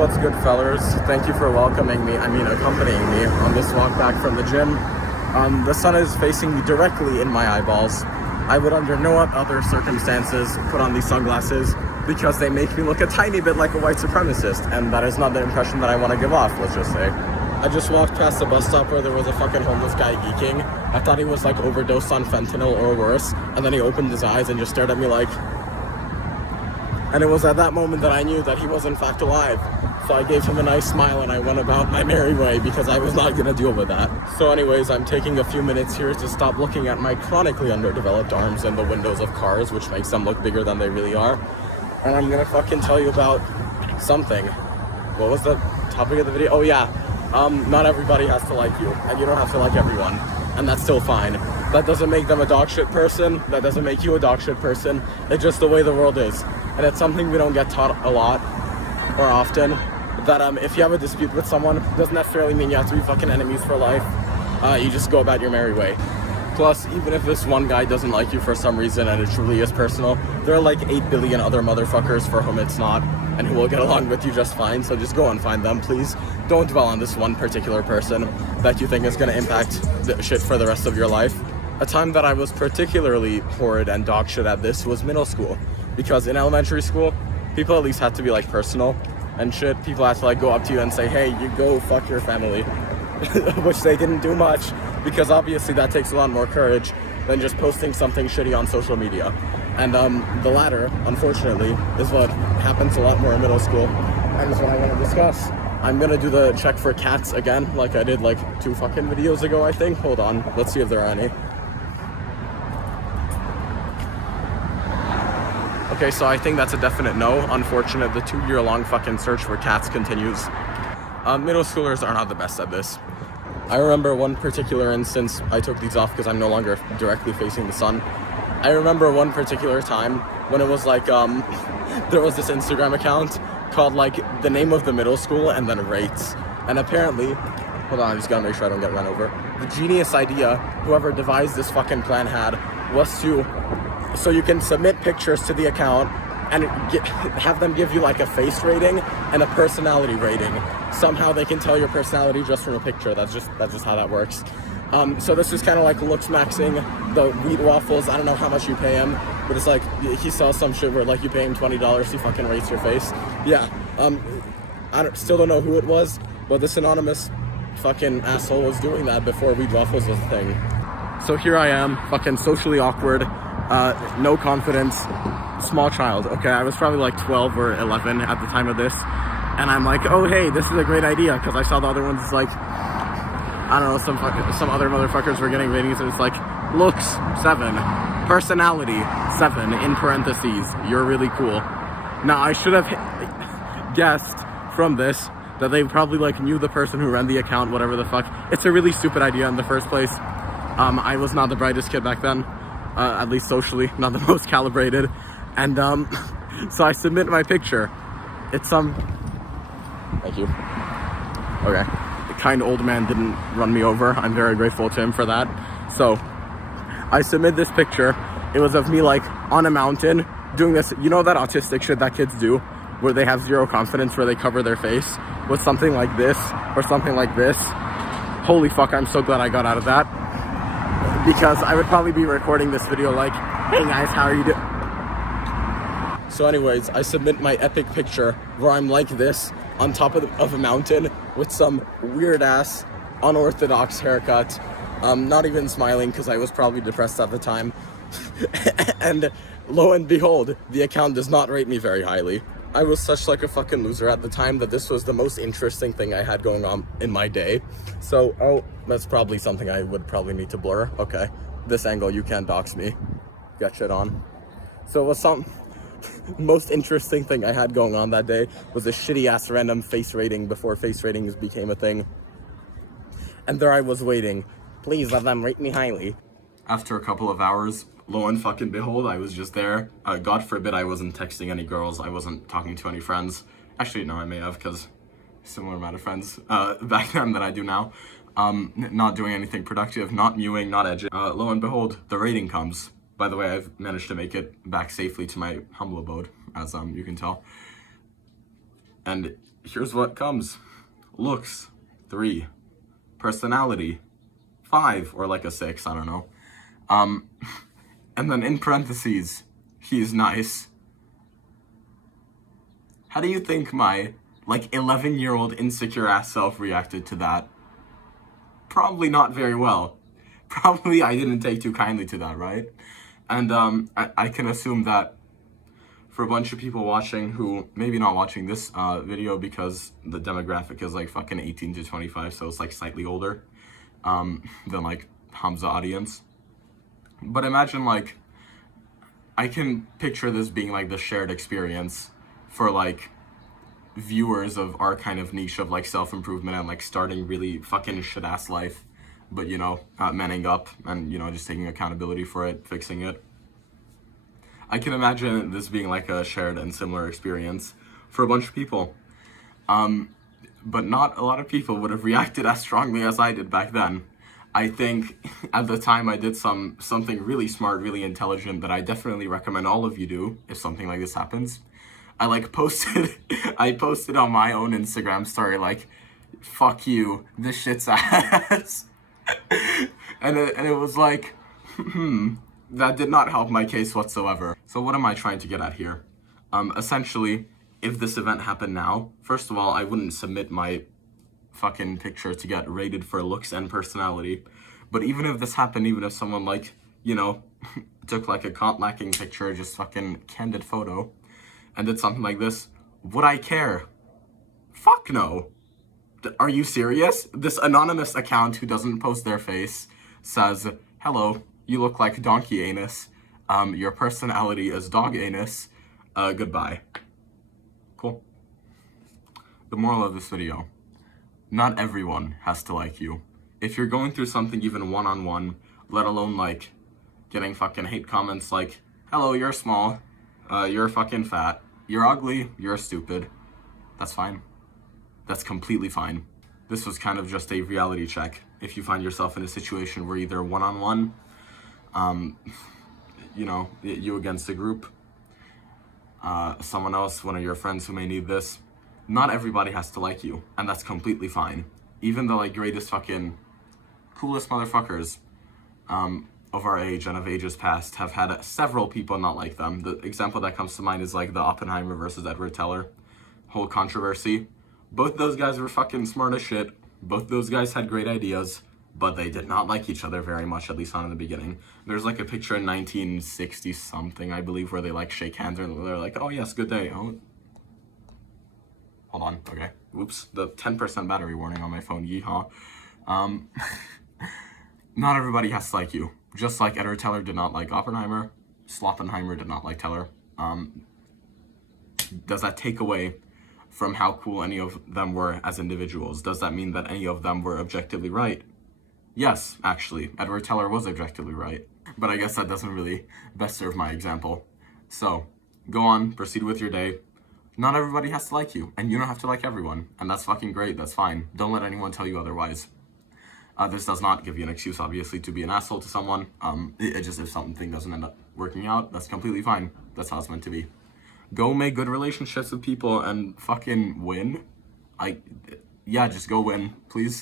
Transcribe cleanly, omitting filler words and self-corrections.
What's good, fellers? Thank you for welcoming me, accompanying me on this walk back from the gym. The sun is facing me directly in my eyeballs. I would under no other circumstances put on these sunglasses because they make me look a tiny bit like a white supremacist, and that is not the impression that I want to give off, let's just say. I just walked past a bus stop where there was a fucking homeless guy geeking. I thought he was like overdosed on fentanyl or worse, and then he opened his eyes and just stared at me like... And it was at that moment that I knew that he was in fact alive. So I gave him a nice smile and I went about my merry way because I was not gonna deal with that. So anyways, I'm taking a few minutes here to stop looking at my chronically underdeveloped arms in the windows of cars, which makes them look bigger than they really are. And I'm gonna fucking tell you about something. What was the topic of the video? Oh yeah, not everybody has to like you, and you don't have to like everyone, and that's still fine. That doesn't make them a dog shit person, that doesn't make you a dog shit person, it's just the way the world is. And it's something we don't get taught a lot, or often, that if you have a dispute with someone, it doesn't necessarily mean you have to be fucking enemies for life. You just go about your merry way. Plus, even if this one guy doesn't like you for some reason and it truly is personal, there are like 8 billion other motherfuckers for whom it's not, and who will get along with you just fine, so just go and find them, please. Don't dwell on this one particular person that you think is going to impact the shit for the rest of your life. A time that I was particularly horrid and dog shit at this was middle school, because in elementary school, people at least had to be like personal and shit. People had to like go up to you and say, hey, you go fuck your family, which they didn't do much, because obviously that takes a lot more courage than just posting something shitty on social media. And the latter, unfortunately, is what happens a lot more in middle school, and is what I want to discuss. I'm gonna do the check for cats again, like I did like 2 fucking videos ago, I think. Hold on, let's see if there are any. Okay, so I think that's a definite no. Unfortunate, the 2-year-long fucking search for cats continues. Middle schoolers are not the best at this. I remember one particular instance. I took these off because I'm no longer directly facing the sun. I remember one particular time when it was like, there was this Instagram account called like the name of the middle school and then rates. And apparently, hold on, I just gotta make sure I don't get run over. The genius idea, whoever devised this fucking plan had, was to, so you can submit pictures to the account and have them give you like a face rating and a personality rating. Somehow they can tell your personality just from a picture. That's just how that works. So this is kind of like looks maxing the wheat waffles. I don't know how much you pay him, but it's like he saw some shit where like you pay him $20, he fucking rates your face. Yeah. Still don't know who it was, but this anonymous fucking asshole was doing that before wheat waffles was a thing. So here I am, fucking socially awkward, no confidence, small child. Okay, I was probably like 12 or 11 at the time of this, and I'm like, oh hey, this is a great idea, because I saw the other ones like, I don't know, some other motherfuckers were getting ratings, and it's like, looks 7, personality 7, in parentheses, you're really cool. Now I should have guessed from this that they probably like knew the person who ran the account, whatever the fuck. It's a really stupid idea in the first place. I was not the brightest kid back then, at least socially, not the most calibrated. And so I submit my picture. It's thank you. Okay. The kind old man didn't run me over. I'm very grateful to him for that. So I submit this picture. It was of me like on a mountain doing this, you know, that autistic shit that kids do where they have zero confidence, where they cover their face with something like this or something like this. Holy fuck, I'm so glad I got out of that, because I would probably be recording this video like, hey guys, how are you doing? So anyways, I submit my epic picture where I'm like this on top of a mountain with some weird ass unorthodox haircut, not even smiling because I was probably depressed at the time. And lo and behold, the account does not rate me very highly. I was such like a fucking loser at the time that this was the most interesting thing I had going on in my day. So, oh, that's probably something I would probably need to blur. Okay, this angle, you can't dox me. Got shit on. So it was some most interesting thing I had going on that day was a shitty ass random face rating before face ratings became a thing. And there I was waiting. Please let them rate me highly. After a couple of hours, lo and fucking behold, I was just there. God forbid I wasn't texting any girls. I wasn't talking to any friends. Actually, no, I may have, because similar amount of friends back then that I do now. Not doing anything productive, not mewing, not edging. Lo and behold, the rating comes. By the way, I've managed to make it back safely to my humble abode, as you can tell. And here's what comes. Looks, 3. Personality, 5, or like a 6, I don't know. And then in parentheses, he's nice. How do you think my, like, 11-year-old insecure ass self reacted to that? Probably not very well. Probably I didn't take too kindly to that, right? And I can assume that for a bunch of people watching who maybe not watching this video because the demographic is like fucking 18 to 25, so it's like slightly older than like Hamza audience. But imagine, like, I can picture this being like the shared experience for like viewers of our kind of niche of like self-improvement and like starting really fucking shit-ass life, but you know, manning up and, you know, just taking accountability for it, fixing it. I can imagine this being like a shared and similar experience for a bunch of people. But not a lot of people would have reacted as strongly as I did back then. I think at the time I did something really smart, really intelligent that I definitely recommend all of you do if something like this happens. I posted on my own Instagram story like, fuck you, this shit's ass. and it was like, that did not help my case whatsoever. So what am I trying to get at here? Essentially, if this event happened now, first of all, I wouldn't submit my fucking picture to get rated for looks and personality. But even if this happened, even if someone like, you know, took like a comp lacking picture, just fucking candid photo, and did something like this, would I care? Fuck no. Are you serious? This anonymous account who doesn't post their face says, hello, you look like donkey anus. Your personality is dog anus. Goodbye. Cool. The moral of this video. Not everyone has to like you. If you're going through something even one-on-one, let alone like getting fucking hate comments like, hello, you're small, you're fucking fat, you're ugly, you're stupid, that's fine. That's completely fine. This was kind of just a reality check. If you find yourself in a situation where either one-on-one, you know, you against a group, someone else, one of your friends who may need this, not everybody has to like you, and that's completely fine. Even the like greatest fucking coolest motherfuckers of our age and of ages past have had several people not like them. The example that comes to mind is like the Oppenheimer versus Edward Teller whole controversy. Both those guys were fucking smart as shit. Both those guys had great ideas, but they did not like each other very much, at least not in the beginning. There's like a picture in 1960 something, I believe, where they like shake hands and they're like, oh yes, good day. Oh. Hold on, okay. Whoops, the 10% battery warning on my phone, yeehaw. Not everybody has to like you. Just like Edward Teller did not like Oppenheimer, Sloppenheimer did not like Teller. Does that take away from how cool any of them were as individuals? Does that mean that any of them were objectively right? Yes, actually, Edward Teller was objectively right. But I guess that doesn't really best serve my example. So, go on, proceed with your day. Not everybody has to like you, and you don't have to like everyone, and that's fucking great, that's fine. Don't let anyone tell you otherwise. This does not give you an excuse, obviously, to be an asshole to someone. It just, if something doesn't end up working out, that's completely fine. That's how it's meant to be. Go make good relationships with people and fucking win. Yeah, just go win, please.